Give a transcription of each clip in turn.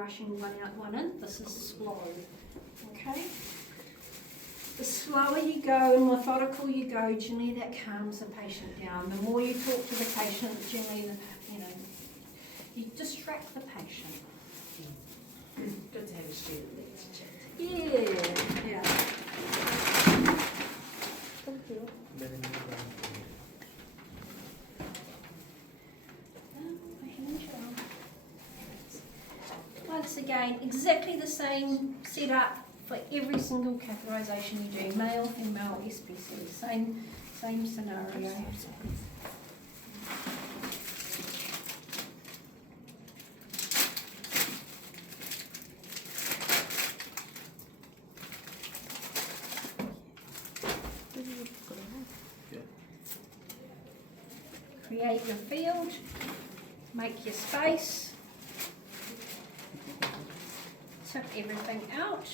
Rushing one out, one in. This is slow. Okay? The slower you go and methodical you go, generally that calms the patient down. The more you talk to the patient, generally, you distract the patient. Good to have a student to chat to. Yeah. Thank you. Once again, exactly the same setup for every single catheterisation you do, male, female, SPC, same scenario. Create your field, make your space, tip everything out.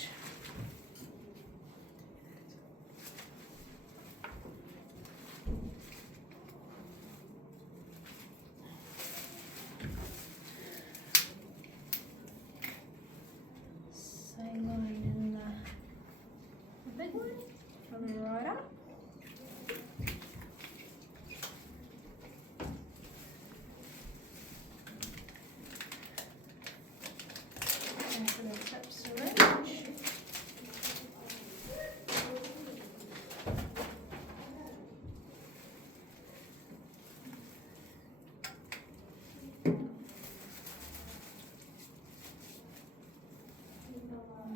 Same line in the big one, from right up. Into the tip syringe.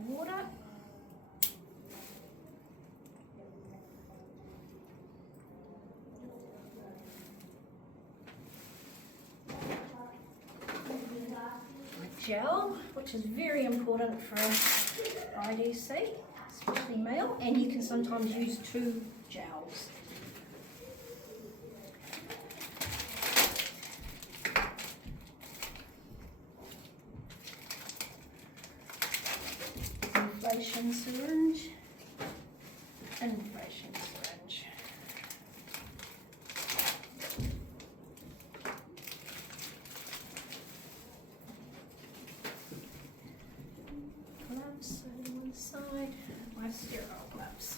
Water. Gel, which is very important for IDC, especially male, and you can sometimes use 2 gels. Inflation syringe, inflation syringe. Gloves on one side, my sterile gloves.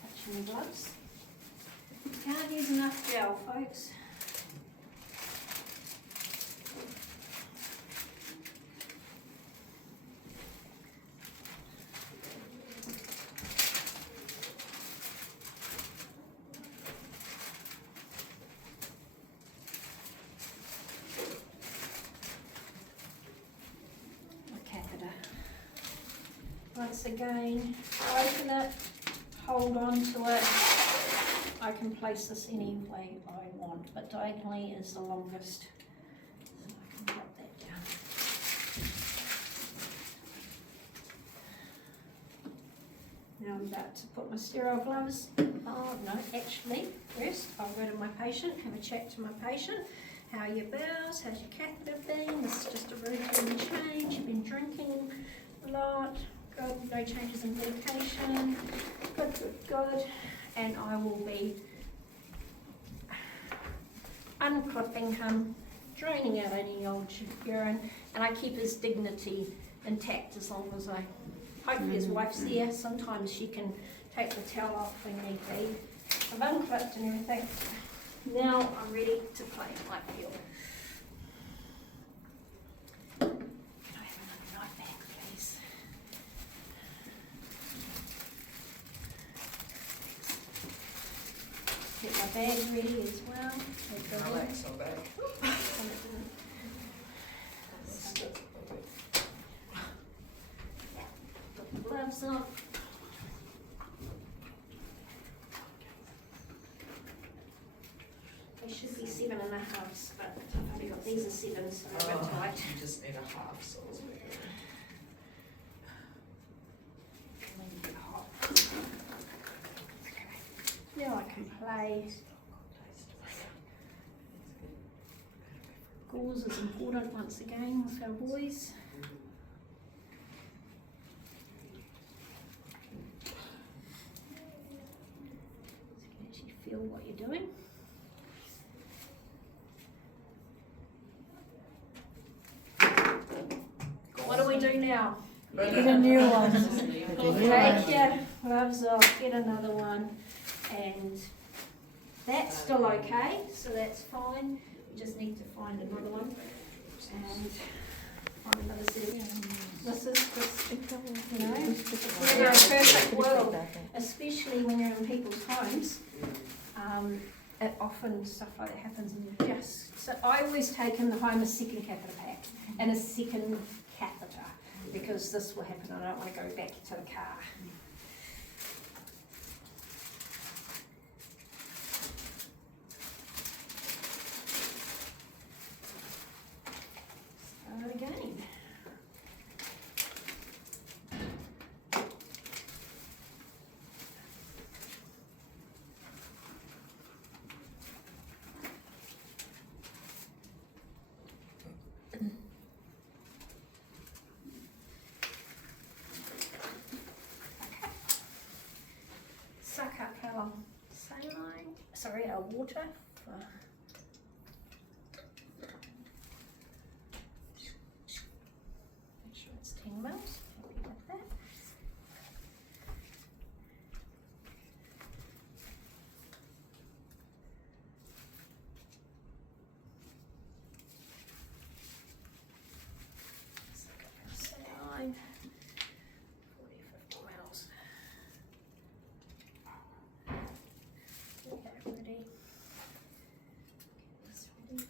Touching the gloves. Can't use enough gel, folks. Catheter. Once again, open it, hold on to it. I can place this any way I want, but diagonally is the longest. So I can drop that down. Now I'm about to put my sterile gloves. Oh no, actually, first I'll go to my patient, have a chat to my patient. How are your bowels? How's your catheter been? This is just a routine change. You've been drinking a lot. Good. No changes in medication. Good, good, good. And I will be unclipping him, draining out any old urine, and I keep his dignity intact as long as I. Hopefully his wife's there. Sometimes she can take the towel off when need be. I've unclipped and everything. Now I'm ready to play my field. Can I have another knife back, please? Get my bag ready as well. I like some bag. Put the gloves on. They should be 7.5, but I've only got these are 7, so they're a bit tight. You just need a half Salisbury. Now I can play. Gauze is important once again with our boys. feel what you're doing. What do we do now? Get a new one. Take your gloves off, get another one, and that's still okay, so that's fine. We just need to find another one and find another set. This is just, you know, we're in a perfect world, especially when you're in people's homes. It often stuff like that happens, and you just, so I always take in the home a second catheter pack and a second catheter, because this will happen. I don't want to go back to the car. Start again. Suck up our saline, sorry, our water. Make sure it's 10 mils. Happy with that. Suck up our saline. 40-50 mils. Okay, ready. Get this ready.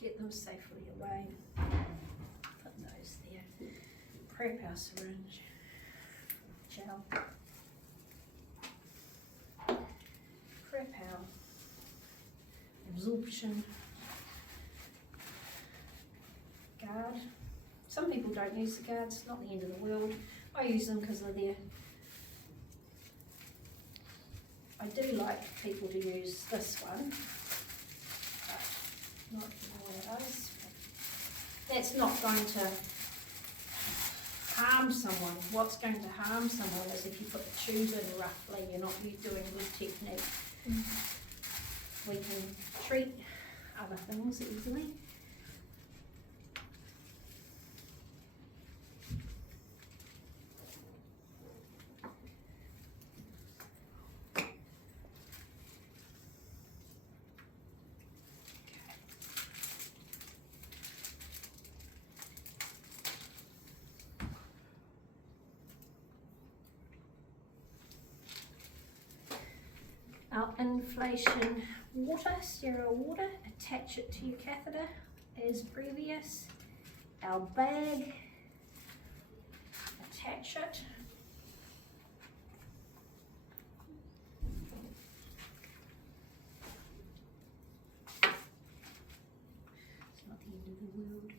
Get them safely away. Put those there. Prep our syringe. Gel. Prep our absorption guard. Some people don't use the guards, it's not the end of the world. I use them because they're there. I do like people to use this one, but not one of those. That's not going to harm someone. What's going to harm someone is if you put the tube in roughly, you're not doing good technique. We can treat other things easily. Our inflation water, sterile water, attach it to your catheter as previous. Our bag, attach it. It's not the end of the world.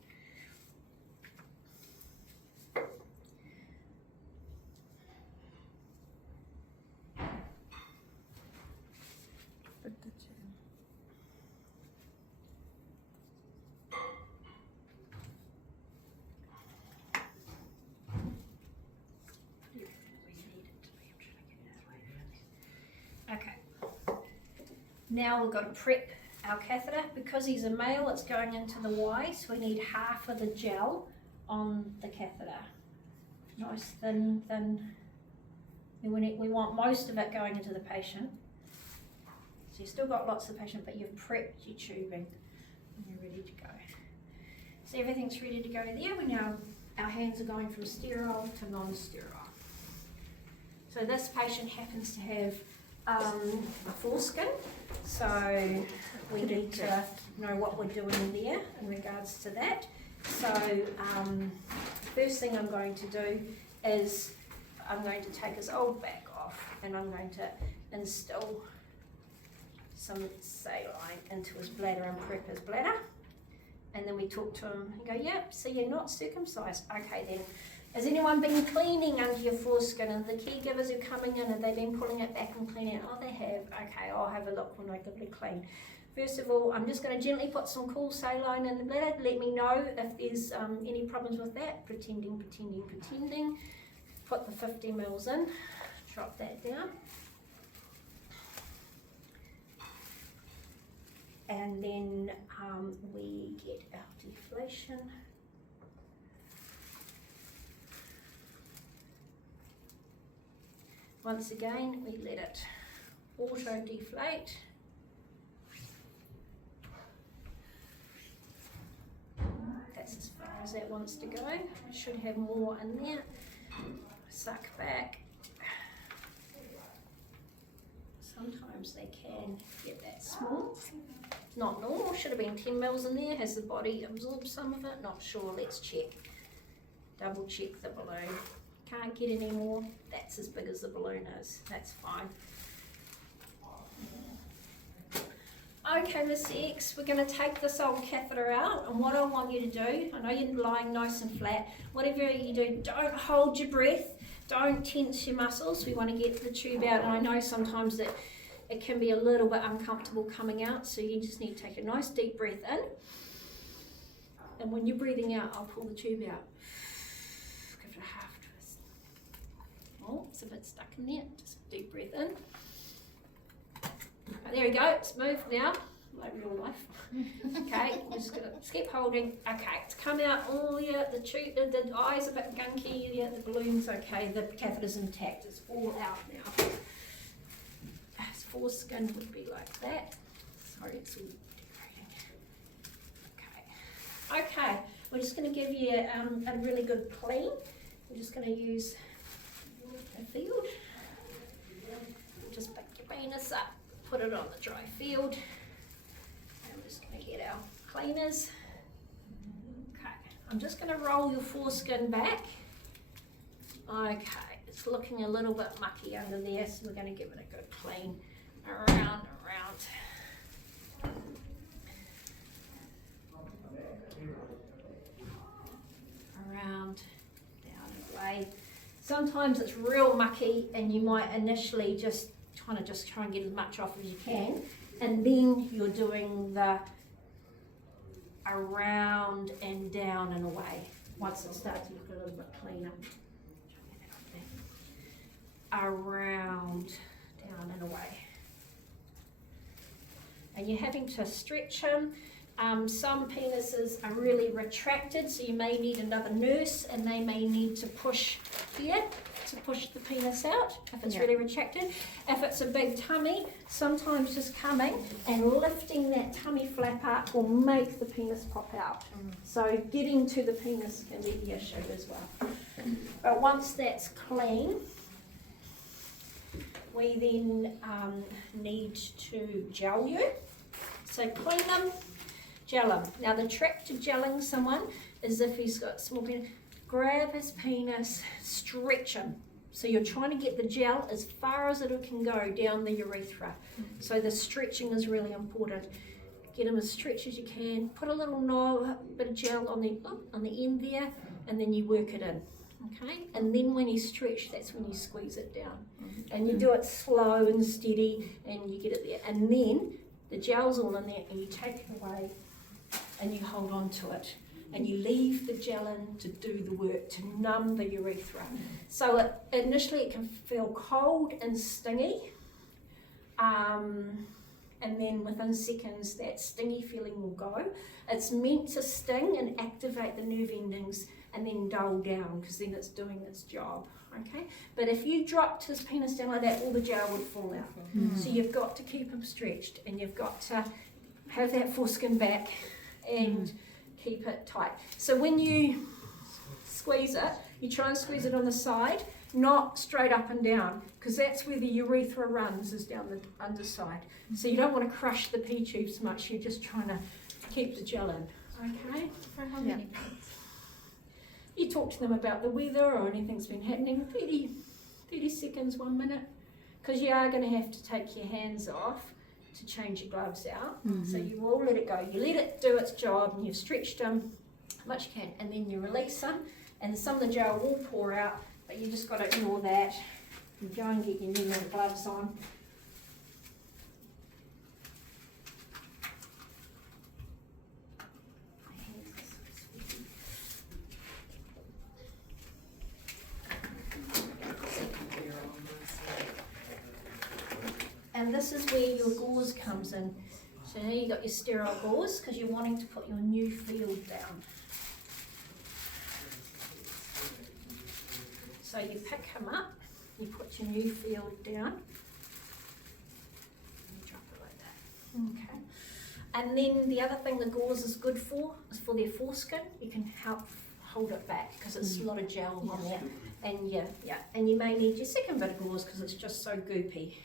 Okay, now we've got to prep our catheter. Because he's a male, it's going into the Y, so we need half of the gel on the catheter. Nice thin. We want most of it going into the patient. So you've still got lots of the patient, but you've prepped your tubing and you're ready to go. So everything's ready to go there. We now, our hands are going from sterile to non-sterile. So this patient happens to have a foreskin, so we need to know what we're doing there in regards to that. So first thing I'm going to do is I'm going to take his old bag off and I'm going to instill some saline into his bladder and prep his bladder. And then we talk to him and go, yep, so you're not circumcised. Okay then, Has anyone been cleaning under your foreskin, and the caregivers who are coming in, have they been pulling it back and cleaning it? Oh, they have. Okay, I'll have a look when I give it a clean. First of all, I'm just going to gently put some cool saline in the bladder. Let me know if there's any problems with that. Pretending. Put the 50 mils in. Drop that down. And then we get our deflation. Once again, we let it auto deflate. That's as far as that wants to go. It should have more in there. Suck back. Sometimes they can get that small. Not normal, should have been 10 mils in there. Has the body absorbed some of it? Not sure, let's check. Double check the balloon. Can't get any more. That's as big as the balloon is. That's fine. Okay, Miss X, we're going to take this old catheter out, and what I want you to do, I know you're lying nice and flat, whatever you do, don't hold your breath, don't tense your muscles. We want to get the tube out, and I know sometimes that it can be a little bit uncomfortable coming out, so you just need to take a nice deep breath in, and when you're breathing out, I'll pull the tube out. Give it a half twist. Oh, it's a bit stuck in there. Just deep breath in. Right, there we go, smooth now, like real life. Okay, we're just going to keep holding. Okay, it's come out. Oh yeah, the tube, the eye's a bit gunky. Yeah, the balloon's okay. The catheter's intact. It's all out now. As foreskin would be like that. Sorry, it's all decorating. Okay, we're just going to give you a really good clean. We're just going to use a field. Just pick your penis up. Put it on the dry field, and we're just going to get our cleaners. Okay, I'm just going to roll your foreskin back. Okay, it's looking a little bit mucky under there, so we're going to give it a good clean around. Around, down and away. Sometimes it's real mucky, and you might initially just try and get as much off as you can, and then you're doing the around and down and away once it starts to look a little bit cleaner. Around, down and away. And you're having to stretch them. Some penises are really retracted, so you may need another nurse, and they may need to push here to push the penis out if it's really retracted. If it's a big tummy, sometimes just coming and lifting that tummy flap up will make the penis pop out. So getting to the penis can be the issue as well. But once that's clean, we then need to gel you. So clean them, gel them. Now the trick to gelling someone is if he's got small penis, grab his penis, stretch him. So you're trying to get the gel as far as it can go down the urethra. So the stretching is really important. Get him as stretched as you can. Put a little bit of gel on the end there, and then you work it in. Okay, and then when he's stretched, that's when you squeeze it down. And you do it slow and steady, and you get it there. And then the gel's all in there, and you take it away, and you hold on to it. And you leave the gel in to do the work, to numb the urethra. So initially it can feel cold and stingy, and then within seconds that stingy feeling will go. It's meant to sting and activate the nerve endings and then dull down, because then it's doing its job. Okay, but if you dropped his penis down like that, all the gel would fall out. So you've got to keep him stretched, and you've got to have that foreskin back and keep it tight. So when you squeeze it, you try and squeeze it on the side, not straight up and down, because that's where the urethra runs, is down the underside. So you don't want to crush the P tube so much, you're just trying to keep the gel in. Okay? For how many minutes? You talk to them about the weather or anything's been happening, 30 seconds, 1 minute, because you are going to have to take your hands off to change your gloves out. So you will let it go. You let it do its job, and you've stretched them as much as you can, and then you release them, and some of the gel will pour out, but you just got to ignore that. You go and get your new gloves on. And this is where your gauze comes in. So now you've got your sterile gauze because you're wanting to put your new field down. So you pick him up, you put your new field down, and you drop it like that. Okay. And then the other thing the gauze is good for is for their foreskin. You can help hold it back because it's a lot of gel on there. And and you may need your second bit of gauze because it's just so goopy.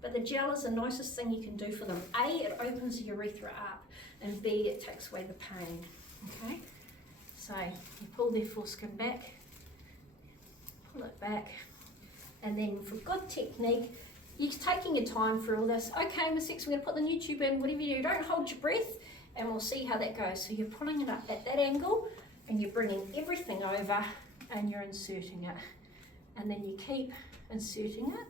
But the gel is the nicest thing you can do for them. A, it opens the urethra up, and B, it takes away the pain. Okay? So you pull their foreskin back, pull it back, and then for good technique, you're taking your time for all this. Okay, Miss X, we're going to put the new tube in. Whatever you do, don't hold your breath, and we'll see how that goes. So you're pulling it up at that angle, and you're bringing everything over, and you're inserting it. And then you keep inserting it.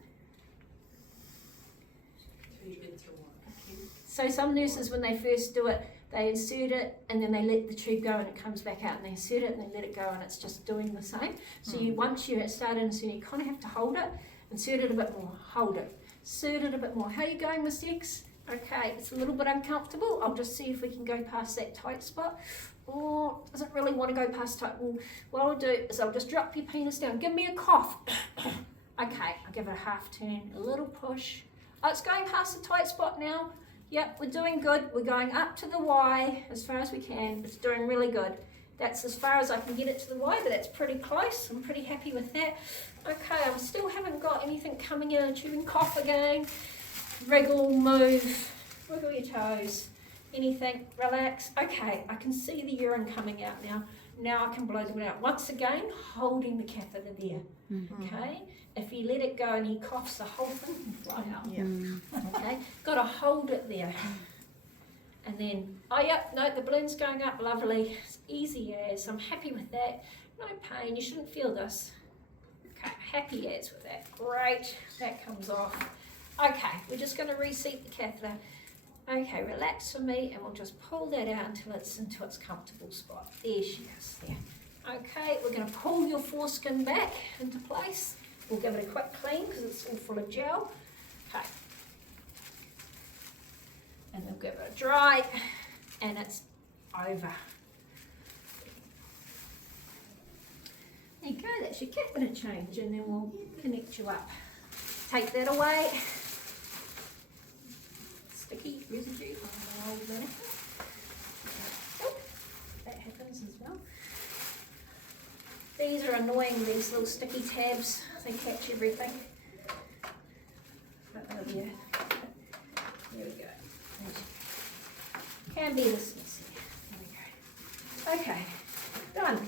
So some nurses, when they first do it, they insert it and then they let the tube go and it comes back out, and they insert it and they let it go, and it's just doing the same. So once you start inserting, you kind of have to hold it, insert it a bit more, hold it, insert it a bit more. How are you going, Miss X? Okay, it's a little bit uncomfortable. I'll just see if we can go past that tight spot. Oh, doesn't really want to go past tight. Well, what I'll do is I'll just drop your penis down. Give me a cough. Okay, I'll give it a half turn, a little push. Oh, it's going past the tight spot now. Yep, we're doing good. We're going up to the Y as far as we can. It's doing really good. That's as far as I can get it to the Y, but that's pretty close. I'm pretty happy with that. Okay, I still haven't got anything coming in. Tubing cough again. Wriggle, move, wiggle your toes. Anything, relax. Okay, I can see the urine coming out now. Now I can blow them out. Once again, holding the catheter there. Okay? If you let it go and he coughs, the whole thing can fly out. Okay? Got to hold it there. And then, oh yep, no, the balloon's going up, lovely. It's easy as, I'm happy with that. No pain, you shouldn't feel this. Okay, happy as with that. Great, that comes off. Okay, we're just going to reseat the catheter. Okay, relax for me, and we'll just pull that out until it's into its comfortable spot. There she is, there. Okay, we're going to pull your foreskin back into place. We'll give it a quick clean because it's all full of gel. Okay. And we'll give it a dry, and it's over. There you go, that's your catheter change, and then we'll connect you up. Take that away. Sticky residue on the old mannequin. Oh, that happens as well. These are annoying, these little sticky tabs. They catch everything. Oh, yeah. There we go. Can be this messy. There we go. Okay, done.